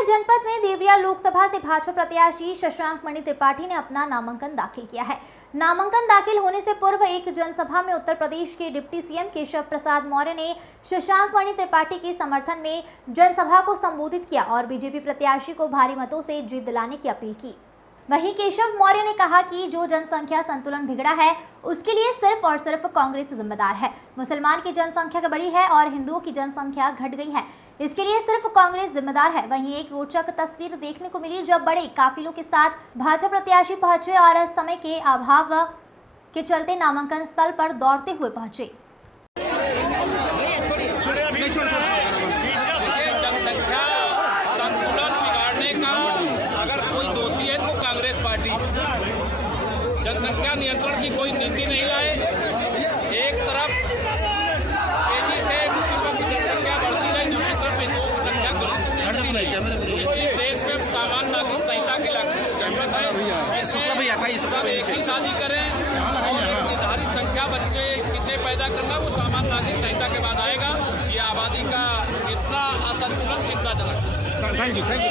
उमरिया जनपद में देवरिया लोकसभा से भाजपा प्रत्याशी शशांक मणि त्रिपाठी ने अपना नामांकन दाखिल किया है। नामांकन दाखिल होने से पूर्व एक जनसभा में उत्तर प्रदेश के डिप्टी सीएम केशव प्रसाद मौर्य ने शशांक मणि त्रिपाठी के समर्थन में जनसभा को संबोधित किया और बीजेपी प्रत्याशी को भारी मतों से जीत दिलाने की अपील की। वहीं केशव मौर्य ने कहा कि जो जनसंख्या संतुलन बिगड़ा है उसके लिए सिर्फ और सिर्फ कांग्रेस जिम्मेदार है। मुसलमान की जनसंख्या बढ़ी है और हिंदुओं की जनसंख्या घट गई है, इसके लिए सिर्फ कांग्रेस जिम्मेदार है। वहीं एक रोचक तस्वीर देखने को मिली जब बड़े काफिलों के साथ भाजपा प्रत्याशी पहुंचे और समय के अभाव के चलते नामांकन स्थल पर दौड़ते हुए पहुंचे। जनसंख्या नियंत्रण की कोई नीति नहीं लाए, एक तरफ तेजी से जनसंख्या बढ़ती रही, दूसरी तरफ हिंदुओं की संख्या घटती रही। इस देश में सामान्य नागरिक संहिता की जरूरत है। सब एक ही शादी करें और एक निर्धारित संख्या बच्चे कितने पैदा करना वो सामान्य नागरिक संहिता के बाद आएगा। ये आबादी का इतना असंतुलन चिंताजनक है।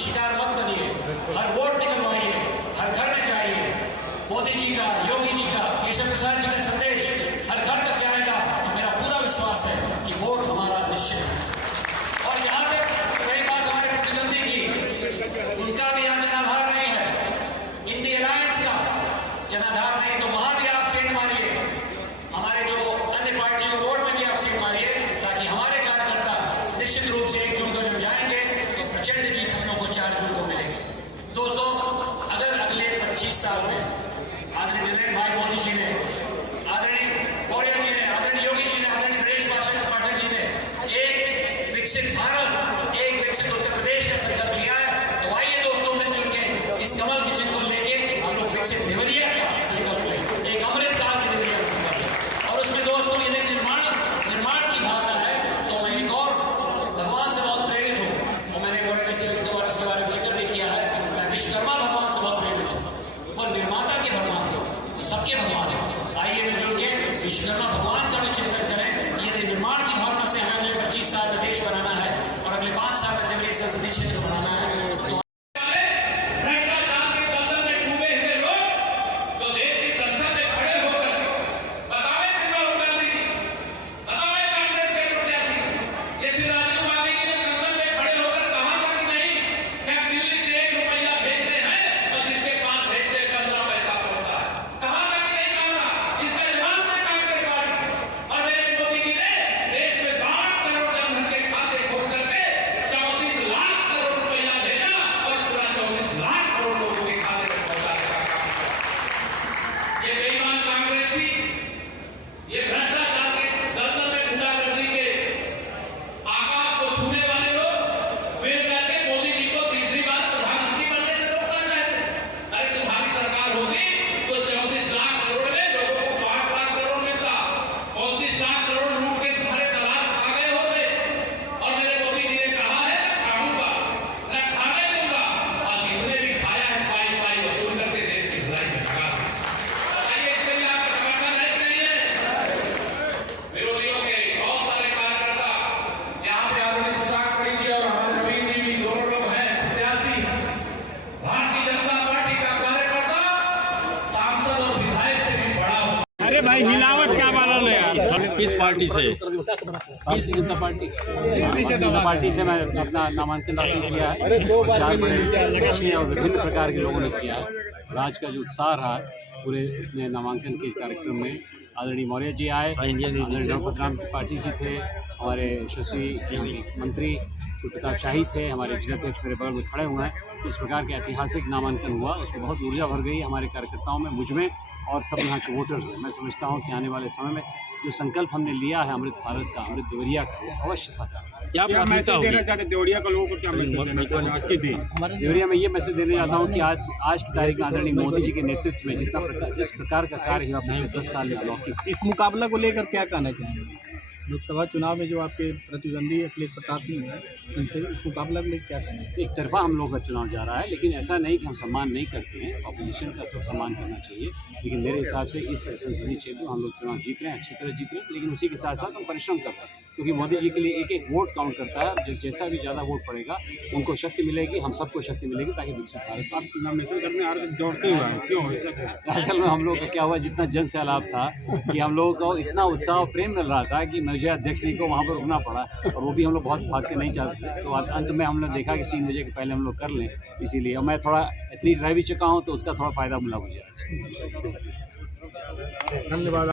शिकार मत बनिए, हर वोट निकलवाइए, हर घर में जाइए। मोदी जी का, योगी जी का, केशव प्रसाद जी का संदेश हर घर तक जाएगा। मेरा पूरा विश्वास है कि वोट हमारा निश्चित है। और जहां तक कई बात हमारे प्रतिद्वंदी की, उनका भी यहाँ जनाधार नहीं है, इंडिया अलायंस का जनाधार नहीं, तो वहां भी आप सीट मारिए। हमारे जो अन्य पार्टियों के वोट में भी आप सीट मारिए, ताकि हमारे कार्यकर्ता निश्चित रूप से 1 जून को जब जाएंगे तो प्रचंड जीत हम लोग को 4 जून को मिलेगी। दोस्तों, अगर अगले 25 साल में आदरणीय नरेंद्र भाई मोदी जी ने, आदरणीय मौर्य जी ने, आदरणीय योगी जी ने, आदरणीय ब्रजेश पाठक जी ने एक विकसित भारत, एक विकसित उत्तर प्रदेश का संकल्प लिया है, तो आइए दोस्तों मिलजुल के इस कमल की चिन्ह को लेके हम लोग विकसित देवरिया का संकल्प लें, एक अमृत काल की देवरिया का संकल्प लें। और उसमें दोस्तों यदि निर्माण की भावना है तो मैं एक और भगवान से बहुत प्रेरित हूँ, और मैंने मौर्य जैसे उसके बारे में जिक्र भी किया है। मैं विश्वकर्मा भगवान से बहुत प्रेरित हूँ, और निर्माता के भगवान तो सबके भगवान है। आइए मिलजुल के विश्वकर्मा भगवान का भी चिंतन करें। यदि निर्माण की भावना से हमें अगले 25 साल में देश बनाना है और अगले 5 साल में देवरिया संसदीय क्षेत्र बनाना है, तो अरे भाई हिलावट क्या बारह है यार। किस पार्टी से? भारतीय जनता पार्टी से मैं अपना नामांकन दाखिल किया है। चार बड़े अच्छे और विभिन्न प्रकार के लोगों ने किया है। राज का जो उत्साह रहा है पूरे अपने नामांकन के कार्यक्रम में, आदरणीय मौर्य जी आए, आदरणीय द्रौपदी राम त्रिपाठी जी थे, हमारे यशस्वी मंत्री सुप्रताप शाही थे, हमारे जिलाध्यक्ष मेरे बगल में खड़े हुए हैं। इस प्रकार के ऐतिहासिक नामांकन हुआ, उसमें बहुत ऊर्जा भर गई हमारे कार्यकर्ताओं में, मुझ में और सब यहाँ के वोटर्स में। मैं समझता हूँ कि आने वाले समय में जो संकल्प हमने लिया है अमृत भारत का, अमृत देवरिया का, वो अवश्य साकार होगा। क्या प्राथमिकता होगी? देना चाहते देवरिया के लोगों को, क्या मैसेज देना चाहते हैं आज के दिन? देवरिया में ये मैसेज देना चाहता हूँ कि आज की तारीख में आदरणीय मोदी जी के नेतृत्व में जिस प्रकार का कार्य हुआ पिछले 10 साल में अलौकिक। इस मुकाबला को लेकर क्या कहना चाहेंगे? लोकसभा चुनाव में जो आपके प्रतिद्वंदी अखिलेश प्रताप सिंह हैं, उनसे इस मुकाबला को लेकर क्या कहना है? एक तरफा हम लोग का चुनाव जा रहा है, लेकिन ऐसा नहीं कि हम सम्मान नहीं करते हैं। ऑपोजिशन का सब सम्मान करना चाहिए, लेकिन मेरे हिसाब से इस संसदीय क्षेत्र में हम लोग चुनाव जीत रहे हैं, अच्छी तरह जीत रहे हैं। लेकिन उसी के साथ साथ हम परिश्रम कर रहे हैं, क्योंकि मोदी जी के लिए एक एक वोट काउंट करता है। जैसा भी ज़्यादा वोट पड़ेगा उनको शक्ति मिलेगी, हम सबको शक्ति मिलेगी, ताकि विकसित भारत। आप नॉमिनेशन करने आ रहे थे, दौड़ते हुए क्यों? असल में हम लोग का क्या हुआ, जितना जन सैलाब था कि हम लोगों को इतना उत्साह और प्रेम मिल रहा था कि मुझे अध्यक्ष जी को वहाँ पर रुकना पड़ा, और वो भी हम लोग बहुत भाग के नहीं चाहते। तो अंत में हमने देखा कि 3 बजे के पहले हम लोग कर लें, इसीलिए मैं थोड़ा एथलीट रह भी चुका हूँ, तो उसका थोड़ा फ़ायदा मिला मुझे। धन्यवाद।